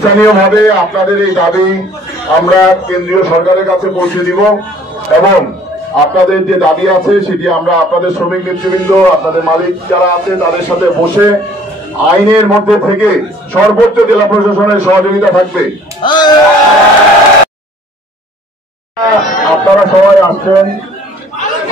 স্থানীয়ভাবে আপনাদের এই দাবি আমরা কেন্দ্রীয় সরকারের কাছে পৌঁছে দিব এবং আপনাদের যে দাবি আছে সেটি আমরা আপনাদের শ্রমিক নেতৃবৃন্দ, আপনাদের মালিক যারা আছে তাদের সাথে বসে আইনের মধ্যে থেকে সর্বোচ্চ জেলা প্রশাসনের সহযোগিতা থাকবে। আপনারা সবাই আসছেন।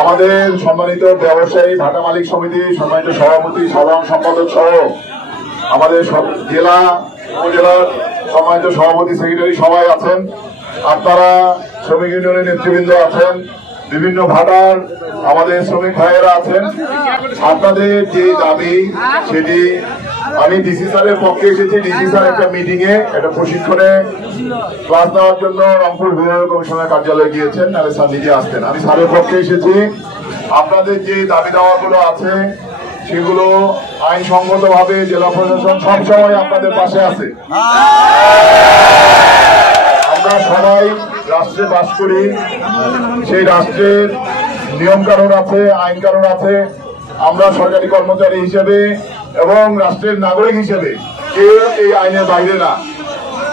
আমাদের সম্মানিত ব্যবসায়ী ভাটা মালিক সমিতি সম্মানিত সভাপতি, সাধারণ সম্পাদক সহ আমাদের সব জেলা উপজেলার সম্মানিত সভাপতি, সেক্রেটারি সবাই আছেন। আপনারা শ্রমিক ইউনিয়নের নেতৃবৃন্দ আছেন, বিভিন্ন ভাটার আমাদের শ্রমিক ভাইয়েরা আছেন। আপনাদের যে দাবি সেটি আমি ডিসি স্যারের পক্ষে এসেছি। ডিসি স্যার একটা মিটিং এ একটা প্রশিক্ষণে ক্লাস নেওয়ার জন্য রংপুর বিভাগীয় কমিশনের কার্যালয়ে গিয়েছেন, নাহলে স্যার নিজে আসতেন। আমি স্যারের পক্ষে এসেছি। আপনাদের যে দাবি দাওয়াগুলো আছে সেগুলো আইনসঙ্গত ভাবে জেলা প্রশাসন সবসময় আপনাদের পাশে আছে। আমরা সবাই রাষ্ট্রে বাস করি, সেই রাষ্ট্রের নিয়ম কানুন আছে, আইন কানুন আছে। আমরা সরকারি কর্মচারী হিসেবে এবং রাষ্ট্রের নাগরিক হিসেবে কেউ এই আইনের বাইরে না।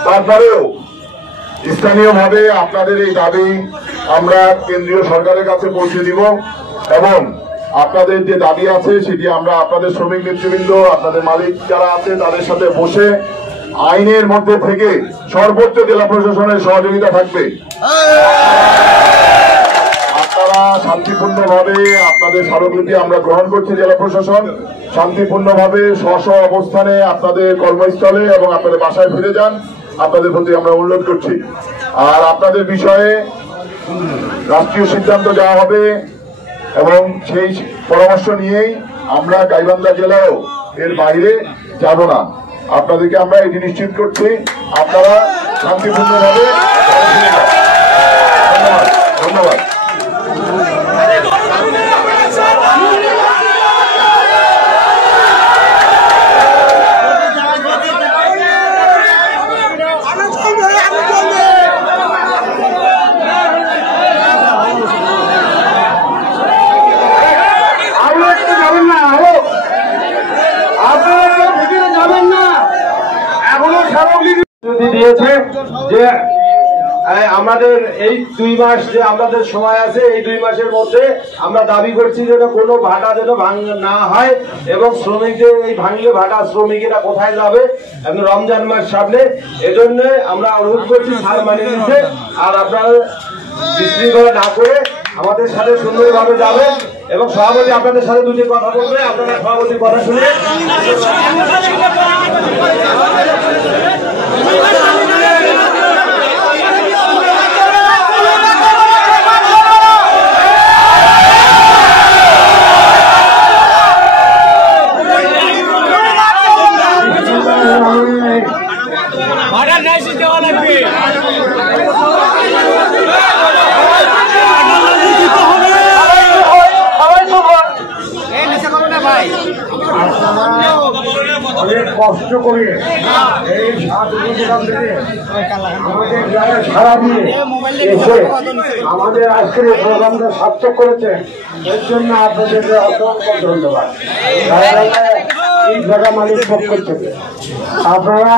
তারপরেও স্থানীয়ভাবে আপনাদের এই দাবি আমরা কেন্দ্রীয় সরকারের কাছে পৌঁছে দিব এবং আপনাদের যে দাবি আছে সেটি আমরা আপনাদের শ্রমিক নেতৃবৃন্দ, আপনাদের মালিক যারা আছে তাদের সাথে বসে আইনের মধ্যে থেকে সর্বোচ্চ জেলা প্রশাসনের সহযোগিতা থাকবে। আপনারা শান্তিপূর্ণভাবে আপনাদের স্মারকলিপি আমরা গ্রহণ করছি। জেলা প্রশাসন শান্তিপূর্ণভাবে স্ব অবস্থানে আপনাদের কর্মস্থলে এবং আপনাদের বাসায় ফিরে যান, আপনাদের প্রতি আমরা অনুরোধ করছি। আর আপনাদের বিষয়ে রাষ্ট্রীয় সিদ্ধান্ত দেওয়া হবে এবং সেই পরামর্শ নিয়েই আমরা গাইবান্ধা জেলায়ও এর বাইরে যাব না। আপনাদেরকে আমরা এটি নিশ্চিত করছি, আপনারা শান্তিপূর্ণভাবে। ধন্যবাদ, ধন্যবাদ। দিয়েছে যে আমাদের এই 2 মাস যে আমাদের সময় আছে, এই 2 মাসের মধ্যে আমরা দাবি করছি যেন কোনো ভাটা যেন না হয় এবং শ্রমিকদের এই ভাঙলে ভাটা শ্রমিকেরা কোথায় যাবে এখন রমজান মাস সামনে, এজন্য আমরা অনুরোধ করছি স্যার মানে নিচ্ছে। আর আপনারা বিশৃঙ্খলা না করে আমাদের সাথে সুন্দরভাবে যাবেন এবং সভাপতি আপনাদের সাথে দুটি কথা বলবে, আপনারা সভাপতির কথা শুনে অনেক কষ্ট করে এই 7 উপজেলা থেকে আমাদের সারা দিয়ে এসে আমাদের আজকের এই প্রোগ্রামটা সার্থক করেছে, এর জন্য আপনাদেরকে অসংখ্য ধন্যবাদ। এই জায়গা মালিক পক্ষ থেকে আপনারা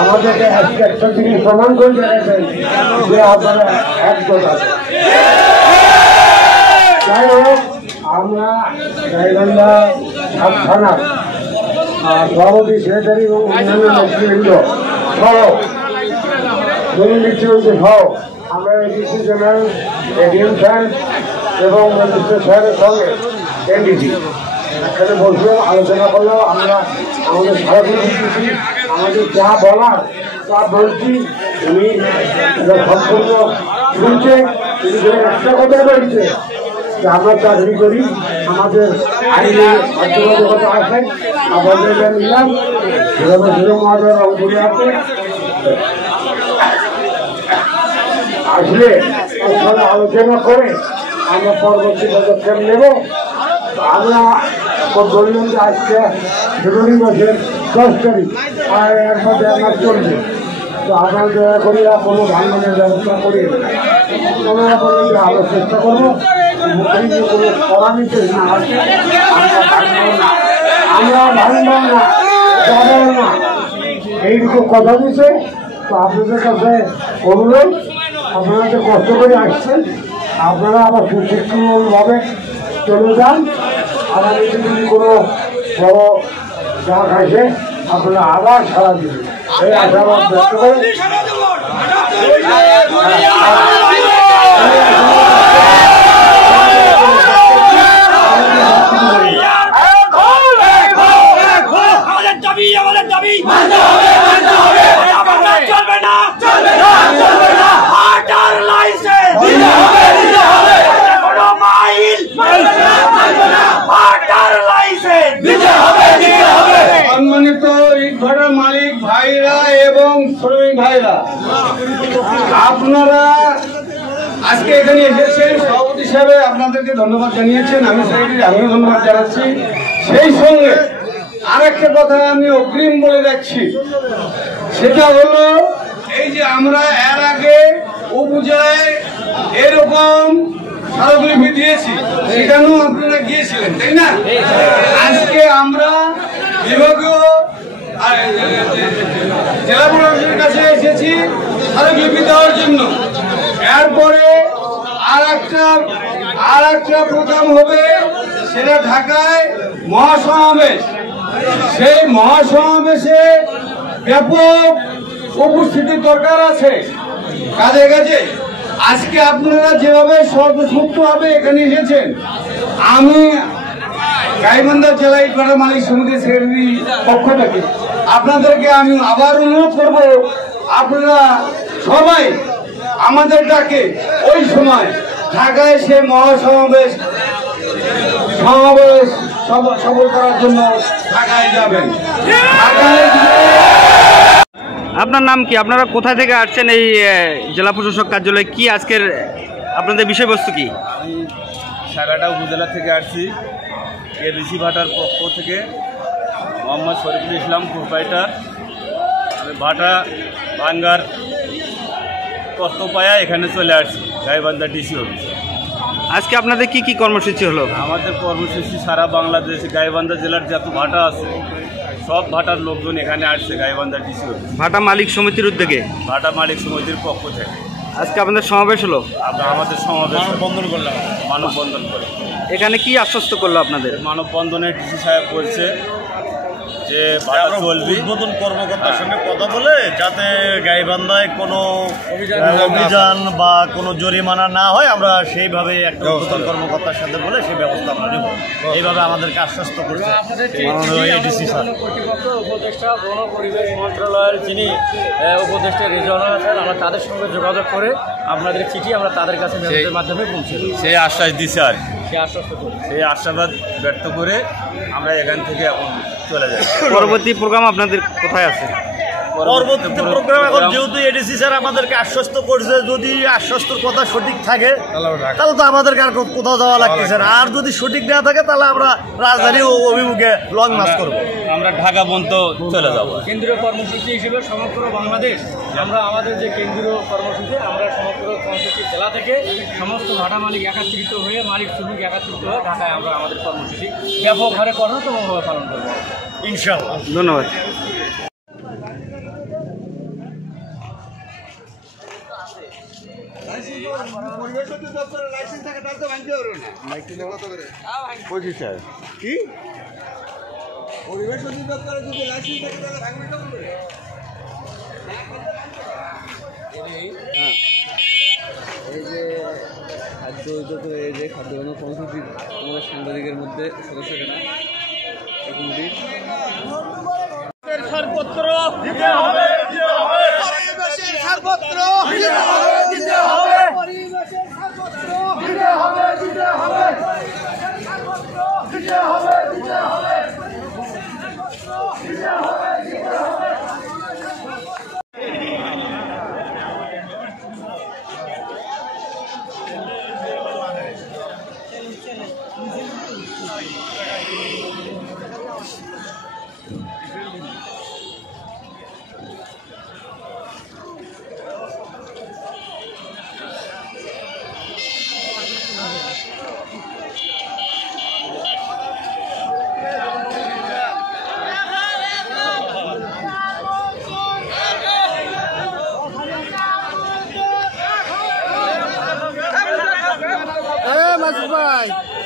আমাদেরকে আজকে একটা জিনিস প্রমাণ করে দেখেছেন যে আপনারা একজোট আছেন। যাই হোক, আমরা গাইবান্ধা থানা সভাপতি, সেক্রেটারি এবং অন্যান্য নেতৃবৃন্দ সহ নেতৃবৃন্দ সহ আমরা এডিসি জেনারেল, এডিএম স্যার এবং ম্যাজিস্ট্রেট স্যারের সঙ্গে এনডিসি এখানে বসে আলোচনা করলেও আমরা আমাদের সরাসরি দিচ্ছি, আমাদের যা বলার তা বলছি। উনি সম্পূর্ণ শুনছে, তিনি একটা কথা বলছে যে আমরা চাকরি করি, আমাদের আইনে বাধ্যবাধকতা আছে, আমাদের নিলাম যেভাবে মহাদের অঙ্কুরে আছে। আসলে ওখানে আলোচনা করে আমরা পরবর্তী পদক্ষেপ নেব। আমরা বললাম যে আজকে ফেব্রুয়ারি মাসের 10 তারিখ আর এর মধ্যে আমার চলবে, তো আপনার দয়া করি কোনো ভাঙনের ব্যবস্থা করি। ওনারা বললেন যে আরো চেষ্টা করবো, কোনো পরামর্শ না আমরা ভাঙব না, যাবো না। এইটুকু কথা দিচ্ছে। তো আপনাদের কাছে অনুরোধ, আপনারা যে কষ্ট করে আসছেন আপনারা আবার সুশিক্ষিতভাবে চলে যান। আমাদের যদি কোনো বড় যা খাইছে আপনারা আবার সারা দিবেন এই আশাবাদ ব্যক্ত করে সম্মানিত ইটভাটার মালিক ভাইরা এবং শ্রমিক ভাইরা, আপনারা আজকে এখানে এসেছেন, সভাপতি হিসাবে আপনাদেরকে ধন্যবাদ জানিয়েছেন, আমি সেক্রেটারি আমিও ধন্যবাদ জানাচ্ছি। সেই সঙ্গে আরেকটা কথা আমি অগ্রিম বলে রাখছি, সেটা হলো এই যে আমরা এর আগে উপজেলায় এরকম স্মারকলিপি দিয়েছি, সেখানেও আপনারা গিয়েছিলেন, তাই না? আজকে আমরা বিভাগীয় জেলা প্রশাসনের কাছে এসেছি স্মারকলিপি দেওয়ার জন্য। এরপরে আর একটা প্রোগ্রাম হবে, সেটা ঢাকায় মহাসমাবেশ। সেই মহাসমাবেশে ব্যাপক উপস্থিতির দরকার আছে। কাজে কাজে আজকে আপনারা যেভাবে সর্বসুপ্তভাবে এখানে এসেছেন, আমি গাইবান্ধা জেলা ইটভাটা মালিক সমিতির সেক্রেটারি পক্ষ থেকে আপনাদেরকে আমি আবার অনুরোধ করব, আপনারা সবাই আমাদের ডাকে ওই সময় ঢাকায় সে মহাসমাবেশ সফল করার জন্য ঢাকায় যাবেন। আপনার নাম কি? আপনারা কোথা থেকে আসছেন এই জেলা প্রশাসক কার্যালয়ে? কি আজকের আপনাদের বিষয়বস্তু কি? আমি সাগাটা উপজেলা থেকে আসছি, এডিসি ভাটার পক্ষ থেকে মোহাম্মদ শরীফুল ইসলাম প্রোপাইটার। ভাটা ভাঙ্গার কষ্ট পায়া এখানে চলে আসছি গাইবান্ধা ডিসি অফিস। আজকে আপনাদের কি কি কর্মসূচি হলো? আমাদের কর্মসূচি সারা বাংলাদেশে গাইবান্ধা জেলার যত ভাটা আছে সব ভাটার লোকজন এখানে আসছে গাইবান্ধা ডিসি অফিস, ভাটা মালিক সমিতির উদ্যোগে, ভাটা মালিক সমিতির পক্ষ থেকে। আজকে আপনাদের সমাবেশ হলো? আমাদের সমাবেশ মানববন্ধন করলাম, মানববন্ধন করে। এখানে কি আশ্বস্ত করলো আপনাদের? মানববন্ধনে ডিসি সাহেব বলছে যে ভাটা চলবে, উদ্বোধন কর্মকর্তার সঙ্গে কথা বলে যাতে গাইবান্ধায় কোনো অভিযান বা কোনো জরিমানা না হয়, আমরা সেইভাবে একটা উদ্বোধন কর্মকর্তার সাথে বলে সেই ব্যবস্থা আমরা নেব, এইভাবে আমাদেরকে আশ্বস্ত করছে ডিসি স্যার। কর্তৃপক্ষ উপদেষ্টা বন পরিবেশ মন্ত্রণালয়ের যিনি উপদেষ্টা রিজনাল আছেন, আমরা তাদের সঙ্গে যোগাযোগ করে আপনাদের চিঠি আমরা তাদের কাছে মেসেজের মাধ্যমে পৌঁছে দিই। সেই আশ্বাস দিচ্ছে আর সেই আশাবাদ ব্যক্ত করে আমরা এখান থেকে এখন চলে যাই। পরবর্তী প্রোগ্রাম আপনাদের কোথায় আছে? পরবর্তী প্রোগ্রাম এখন যেহেতু এডিসি স্যার আমাদেরকে আশ্বস্ত করছে, যদি আশ্বস্তর কথা সঠিক থাকে তাহলে তো আমাদেরকে আর কোথাও যাওয়া লাগতেছে না, আর যদি সঠিক না থাকে তাহলে আমরা রাজধানী অভিমুখে লং মার্চ করবো, আমরা ঢাকা পর্যন্ত চলে যাবো। কেন্দ্রীয় কর্মসূচি হিসেবে সমগ্র বাংলাদেশ আমরা আমাদের যে কেন্দ্রীয় কর্মসূচি, আমরা সমগ্র 65 জেলা থেকে সমস্ত ভাটা মালিক একত্রিত হয়ে, মালিক শ্রমিক একত্রিত হয়ে ঢাকায় আমরা আমাদের কর্মসূচি ব্যাপক হারে কর্মতমভাবে পালন করবো ইনশাআল্লাহ। ধন্যবাদ। কি পরিবেশ অধিদপ্তরে যদি লাইসেন্স থাকে তাহলে ভাঙবে কেন? এই যে খাদ্য উদ্যোগ, এই যে খাদ্য কর্মসূচি আমাদের সাংবাদিকের মধ্যে সদস্য কেনা ছাড়পত্র দিতে হবে, পরিবেশের ছাড়পত্র দিতে হবে, পরিবেশের ছাড়পত্র দিতে হবে, চাই।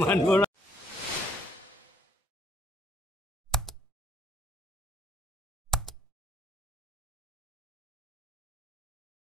মানবো না।